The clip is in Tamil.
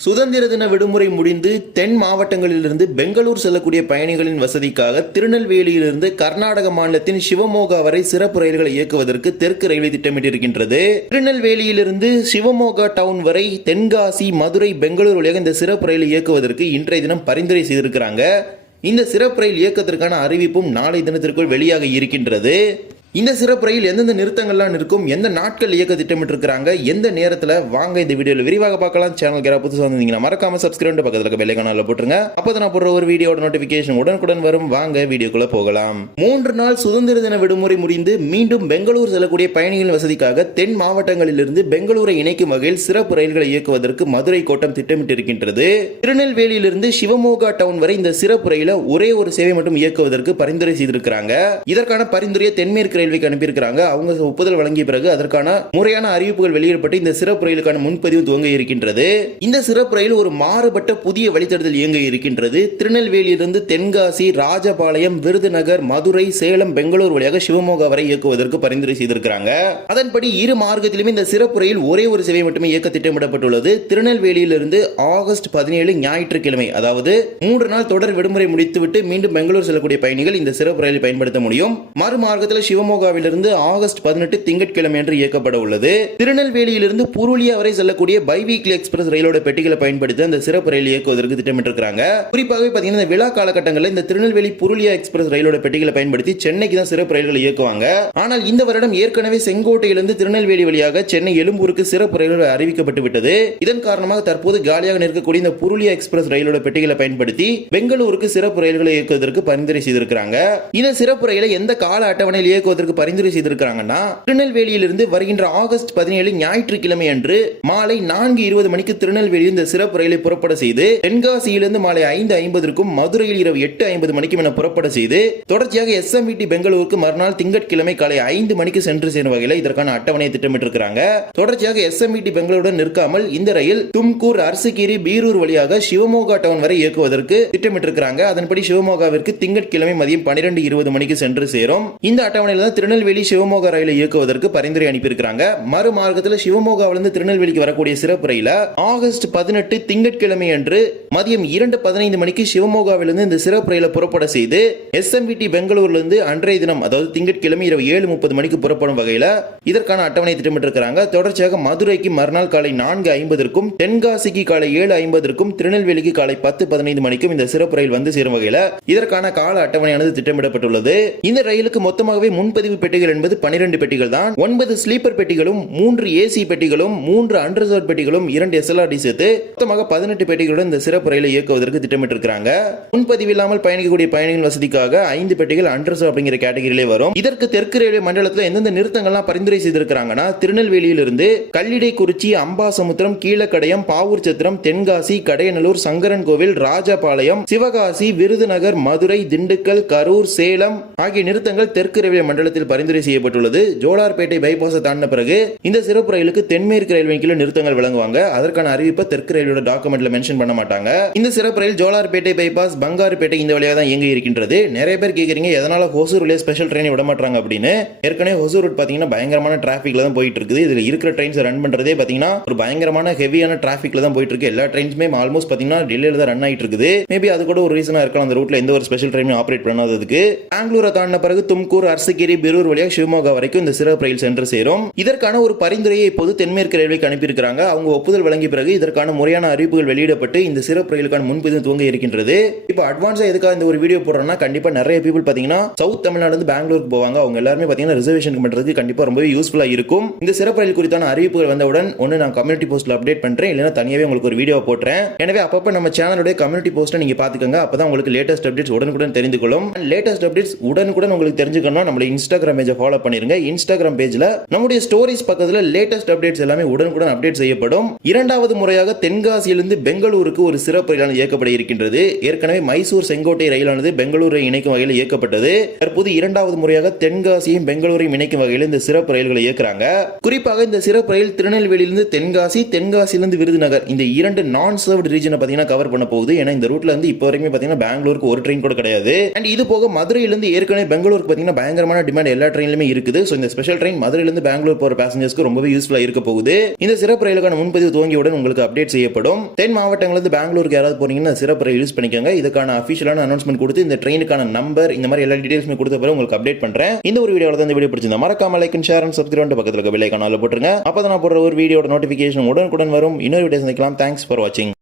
சுதந்திர தின விடுமுறை முடிந்து தென் மாவட்டங்களிலிருந்து பெங்களூர் செல்லக்கூடிய பயணிகளின் வசதிக்காக திருநெல்வேலியிலிருந்து கர்நாடக மாநிலத்தின் சிவமோகா வரை சிறப்பு ரயில்களை இயக்குவதற்கு தெற்கு ரயில்வே திட்டமிட்டிருக்கின்றது. திருநெல்வேலியிலிருந்து சிவமோகா டவுன் வரை தென்காசி மதுரை பெங்களூர் வழியாக இந்த சிறப்பு ரயில் இயக்குவதற்கு இன்றைய தினம் பரிந்துரை செய்திருக்கிறாங்க. இந்த சிறப்பு ரயில் இயக்கத்திற்கான அறிவிப்பும் நாளை தினத்திற்குள் வெளியாக இருக்கின்றது. இந்த சிறப்பு ரயில் எந்தெந்த நிறுத்தங்கள்லாம் இருக்கும் எந்த நாட்கள் இயக்க திட்டமிட்டிருக்கிறாங்க எந்த நேரத்தில்? வாங்க இந்த வீடியோவில் விரிவாக பார்க்கலாம். சேனல் யாராவது புதுசாக வந்திருந்தீங்கன்னா மறக்காம சப்ஸ்கிரைப் பக்கத்தில் இருக்க பெல்லை போட்டுருங்க. அப்போ நான் போடுற ஒரு வீடியோட நோட்டிஃபிகேஷன் உடனுக்குடன் வரும். வாங்க வீடியோக்குள்ளே போகலாம். மூன்று நாள் சுதந்திர தின விடுமுறை முடிந்து மீண்டும் பெங்களூர் செல்லக்கூடிய பயணிகளின் வசதிக்காக தென் மாவட்டங்களிலிருந்து பெங்களூரை இணைக்கும் வகையில் சிறப்பு ரயில்களை இயக்குவதற்கு மதுரை கோட்டம் திட்டமிட்டிருக்கின்றது. திருநெல்வேலியிலிருந்து சிவமோகா டவுன் வரை இந்த சிறப்பு ரயில ஒரே ஒரு சேவை மட்டும் இயக்குவதற்கு பரிந்துரை செய்திருக்கிறாங்க. இதற்கான பரிந்துரையை தென்மேற்கு ரயில்வேக்கு அனுப்பியிருக்கிறாங்க. அவங்க ஒப்புதல் வழங்கிய பிறகு அதற்கான முறையான அறிவிப்புகள் வெளியிடப்பட்டு இந்த சிறப்பு ரயிலுக்கான முன்பதிவு துவங்க இருக்கின்றது. இந்த சிறப்பு ரயில் ஒரு மாறுபட்ட புதிய வழித்தடத்தில் இயங்க இருக்கின்றது. திருநெல்வேலியிலிருந்து தென்காசி ராஜபாளையம் விருதுநகர் மதுரை சேலம் பெங்களூர் வழியாக சிவமோகா வரை இயக்குவதற்கு பரிந்துரை செய்திருக்கிறாங்க. அதன்படி இரு மார்க்கத்திலும் இந்த சிறப்பு ரயில் ஒரே ஒரு சேவை மட்டுமே இயக்க திட்டமிடப்பட்டுள்ளது. திருநெல்வேலியிலிருந்து ஆகஸ்ட் பதினேழு ஞாயிற்றுக்கிழமை அதாவது மூன்று நாள் தொடர் விடுமுறை முடித்துவிட்டு மீண்டும் பெங்களூர் செல்லக்கூடிய பயணிகள் இந்த சிறப்பு ரயிலை பயன்படுத்த முடியும். மறுமார்க்கத்தில் ஷிமோகாவிலிருந்து ஆகஸ்ட் பதினெட்டு திங்கட்கிழமை என்று இயக்கப்பட உள்ளது. திருநெல்வேலியிலிருந்து புருலியா வரை செல்லக்கூடிய பை வீக்லி எக்ஸ்பிரஸ் ரயிலோட பெட்டிகளை பயன்படுத்தி அந்த சிறப்பு ரயில் இயக்குவதற்கு திட்டமிட்டிருக்காங்க குறிப்பாகவே பார்த்தீங்கன்னா விழா காலகட்டங்களில் இந்த திருநெல்வேலி புருலியா எக்ஸ்பிரஸ் ரயிலோட பெட்டிகளை பயன்படுத்தி சென்னைக்கு தான் சிறப்பு ரயில்கள் இயக்குவாங்க. ஆனால் இந்த வருடம் ஏற்கனவே செங்கோட்டையிலிருந்து திருநெல்வேலி வழியாக சென்னை எழும்பூருக்கு சிறப்பு ரயில்கள் அறிவிக்கப்பட்டு விட்டது. இதன் காரணமாக தற்போது காலியாக நிற்கக்கூடிய இந்த புருலியா எக்ஸ்பிரஸ் ரயிலோட பெட்டிகளை பயன்படுத்தி பெங்களூருக்கு சிறப்பு ரயில்களை இயக்குவதற்கு பரிந்துரை செய்திருக்கிறாங்க. இந்த சிறப்பு ரயிலை எந்த கால அட்டவணையில் இயக்குவது இயக்குவதற்கு பரிந்துரை செய்திருக்கிறாங்கன்னா திருநெல்வேலியிலிருந்து வருகின்ற ஆகஸ்ட் பதினேழு ஞாயிற்றுக்கிழமை அன்று மாலை நான்கு இருபது மணிக்கு திருநெல்வேலி இந்த சிறப்பு ரயிலை புறப்பட செய்து தென்காசியிலிருந்து மாலை ஐந்து ஐம்பதற்கும் மதுரையில் இரவு எட்டு ஐம்பது மணிக்கும் என புறப்பட செய்து தொடர்ச்சியாக எஸ்எம்இடி பெங்களூருக்கு மறுநாள் திங்கட்கிழமை காலை ஐந்து மணிக்கு சென்று சேரும் வகையில் இதற்கான அட்டவணையை திட்டமிட்டிருக்கிறாங்க. தொடர்ச்சியாக எஸ்எம்இடி பெங்களூருடன் நிற்காமல் இந்த ரயில் தும்கூர் அரசுகீரி பீரூர் வழியாக சிவமோகா டவுன் வரை இயக்குவதற்கு திட்டமிட்டிருக்கிறாங்க. அதன்படி சிவமோகாவிற்கு திங்கட்கிழமை மதியம் பனிரெண்டு இருபது மணிக்கு சென்று சேரும். இந்த அட்டவணையில் திருநெல்வேலி சிவமோகா ரயிலை இயக்குவதற்கு பரிந்துரை அனுப்பியிருக்கிறாங்க. மறு மார்க்கத்தில் சிவமோகாவிலிருந்து திருநெல்வேலிக்கு வரக்கூடிய சிறப்பு ரயில ஆகஸ்ட் பதினெட்டு திங்கட்கிழமை அன்று மதியம் இரண்டு பதினைந்து மணிக்கு சிவமோகாவிலிருந்து இந்த சிறப்பு ரயில புறப்பட செய்து எஸ்எம்விடி பெங்களூர்லேருந்து அன்றைய தினம் அதாவது திங்கட்கிழமை இரவு ஏழு முப்பது மணிக்கு புறப்படும் வகையில் இதற்கான அட்டவணை திட்டமிட்டிருக்கிறாங்க. தொடர்ச்சியாக மதுரைக்கு மறுநாள் காலை நான்கு ஐம்பதற்கும் தென்காசிக்கு காலை ஏழு ஐம்பதற்கும் திருநெல்வேலிக்கு காலை பத்து பதினைந்து மணிக்கும் இந்த சிறப்பு ரயில் வந்து சேரும் வகையில் இதற்கான கால அட்டவணையானது திட்டமிடப்பட்டுள்ளது. இந்த ரயிலுக்கு மொத்தமாகவே முன் முன்பதிவு பெட்டிகள் என்பது பனிரெண்டு பெட்டிகள் தான். ஒன்பது ஸ்லீப்பர் பெட்டிகளும் மூன்று ஏசி பெட்டிகளும் மூன்று அன்ரிசர்வ் பெட்டிகளும் இரண்டு எஸ்எல்ஆர்டி சேர்த்து மொத்தமாக பதினெட்டு பெட்டிகளுடன் இந்த சிறப்பு ரயிலை இயக்குவதற்கு திட்டமிட்டிருக்கிறாங்க. முன்பதிவு இல்லாமல் பயணிக்கக்கூடிய பயணிகள் வசதிக்காக ஐந்து பெட்டிகள் அன்ரிசர்வ் அப்படிங்கிற கேட்டகரியிலே வரும். இதற்கு தெற்கு ரயில்வே மண்டலத்தில் எந்தெந்த நிறுத்தங்கள்லாம் பரிந்துரை செய்திருக்கிறாங்கன்னா திருநெல்வேலியிலிருந்து கல்லிடைக்குறிச்சி அம்பாசமுத்திரம் கீழக்கடையம் பாவூர் சத்திரம் தென்காசி கடையநல்லூர் சங்கரன் கோவில் ராஜபாளையம் சிவகாசி விருதுநகர் மதுரை திண்டுக்கல் கரூர் சேலம் ஆகிய நிறுத்தங்கள் தெற்கு ரயில்வே மண்டலத்தில் பரிந்துரை செய்யப்பட்டுள்ளது. ஜோலார்பேட்டை பைபாஸை தாண்டின பிறகு இந்த சிறப்பு ரயிலுக்கு தென்மேற்கு ரயில்வே கீழே நிறுத்தங்கள் வழங்குவாங்க அதற்கான அறிவிப்பை தெற்கு ரயிலோட டாக்குமெண்ட்ல மென்ஷன் பண்ண மாட்டாங்க. இந்த சிறப்பு ரயில் ஜோலார்பேட்டை பைபாஸ் பங்காருப்பேட்டை இந்த வழியாக தான் இயங்க இருக்கின்றது. நிறைய பேர் கேக்குறீங்க எதனால ஹோசூர் வழியா ஸ்பெஷல் ட்ரெயின் விட மாட்டாங்க அப்படின்னு. ஏற்கனவே ஹோசூர் ரூட் பாத்தீங்கன்னா பயங்கரமான டிராஃபிக்ல தான் போயிட்டு இருக்குது இதுல இருக்கிற ட்ரெயின்ஸ் ரன் பண்றதே பாத்தீங்கன்னா ஒரு பயங்கரமான ஹெவியான டிராஃபிக்ல தான் போயிட்டு இருக்கு எல்லா ட்ரெயின்ஸுமே ஆல்மோஸ்ட் பாத்தீங்கன்னா டெல்லியில தான் ரன் ஆயிட்டு இருக்குது மேபி அது கூட ஒரு ரீசனா இருக்கலாம். அந்த ரூட்ல எந்த ஒரு ஸ்பெஷல் ட்ரெயினும் ஆப்ரேட் பண்ணாததுக்கு. பெங்களூரை தாண்டின பிறகு தும்கூர் அரசுகிரி பெரூர் வழியாக சிவமோகா வரைக்கும் இந்த சிறப்பு ரயில் சென்று சேரும். இதற்கான ஒரு பரிந்துரையை இப்போது தென்மேற்கு ரயில்வேக்கு அனுப்பியிருக்கிறாங்க. அவங்க ஒப்புதல் வழங்கிய பிறகு இதற்கான முறையான அறிவிப்புகள் வெளியிடப்பட்டு இந்த சிறப்பு ரயிலுக்கான முன்பதிவு துவங்க இருக்கின்றது. இப்போ அட்வான்ஸா எதுக்காக இந்த ஒரு வீடியோ போடுறோம்னா கண்டிப்பா நிறைய பீப்புள் பாத்தீங்கன்னா சவுத் தமிழ்நாடு வந்து பெங்களூருக்கு போவாங்க. அவங்க எல்லாருமே பாத்தீங்கன்னா ரிசர்வேஷன் பண்றதுக்கு கண்டிப்பா ரொம்பவே யூஸ்ஃபுல்லா இருக்கும். இந்த சிறப்பு ரயில் குறித்தான அறிவிப்புகள் வந்தவுடன் ஒன்னு நான் கம்யூனிட்டி போஸ்ட்ல அப்டேட் பண்றேன். இல்லைன்னா தனியாவே உங்களுக்கு ஒரு வீடியோ போட்டுறேன். எனவே அப்பப்ப நம்ம சேனலுடைய கம்யூனிட்டி போஸ்ட்டை நீங்க பாத்துக்கோங்க அப்பதான் உங்களுக்கு லேட்டஸ்ட் அப்டேட்ஸ் உடனுக்குடன் தெரிந்து கொள்ளும். லேட்டஸ்ட் அப்டேட்ஸ் உடனுக்குடன் உங்களுக்கு தெரிஞ்சுக்கணும்னா நம்மளுடைய இன்ஸ்டாகிராம் பேஜை ஃபாலோ பண்ணிருங்க. இன்ஸ்டாகிராம் பேஜ்ல நம்முடைய ஸ்டோரிஸ் பக்கத்துல லேட்டஸ்ட் அப்டேட்ஸ் எல்லாமே உடனுக்குடன் அப்டேட் செய்யப்படும். இரண்டாவது முறையாக தென்காசியிலிருந்து பெங்களூருக்கு ஒரு சிறப்பு ரயிலானது இயக்கப்பட இருக்கின்றது. ஏற்கனவே மைசூர் செங்கோட்டை ரயிலானது பெங்களூரை இணைக்கும் வகையில் இயக்கப்பட்டது. தற்போது இரண்டாவது முறையாக தென்காசியும் பெங்களூரையும் இணைக்கும் வகையில் இந்த சிறப்பு ரயில்களை இயக்குறாங்க. குறிப்பாக இந்த சிறப்பு ரயில் திருநெல்வேலியிலிருந்து தென்காசி தென்காசியிலிருந்து விருதுநகர் இந்த இரண்டு நான் சர்வ்டு ரீஜனை பார்த்தீங்கன்னா கவர் பண்ண போகுது. ஏன்னா இந்த ரூட்ல இருந்து இப்போ வரைக்கும் பார்த்தீங்கன்னா பெங்களூருக்கு ஒரு ட்ரெயின் கூட கிடையாது. அண்ட் இது போக மதுரையிலிருந்து ஏற்கனவே பெங்களூருக்கு பார்த்தீங்கன்னா பயங்கரமான டிமாண்ட் எல்லா ட்ரெயின்லயுமே இருக்குது. ஸோ இந்த ஸ்பெஷல் ட்ரெயின் மதுரையிலிருந்து பெங்களூர் போகிற பேசஞ்சர்ஸ்க்கு ரொம்பவே யூஸ்ஃபுல்லாக இருக்க போகுது. இந்த சிறப்பு ரயிலுக்கான முன்பதிவு துவங்கியவுடன் உங்களுக்கு அப்டேட் செய்யப்படும். தென் மாவட்டங்களிலிருந்து பெங்களூருக்கு யாராவது போனீங்கன்னா சிறப்பு ரயில் யூஸ் பண்ணிக்கோங்க. இதுக்கான அஃபிஷியலான அனௌன்ஸ்மெண்ட் கொடுத்து இந்த ட்ரெயினுக்கான நம்பர் இந்த மாதிரி எல்லா டீடைல்ஸுமே கொடுத்த பிறகு உங்களுக்கு அப்டேட் பண்றேன். இந்த ஒரு வீடியோவில் தான் இந்த வீடியோ பிடிச்சிருந்தா மறக்காம like and share and subscribe பக்கத்தில் இருக்க பெல் ஐக்கான போட்டுருங்க. அப்போ நான் போடுற ஒரு வீடியோட நோட்டிஃபிகேஷன் உடனுக்குடன் வரும். இன்னொரு வீடியோ சந்திக்கலாம். தேங்க்ஸ் ஃபார் வாட்சிங்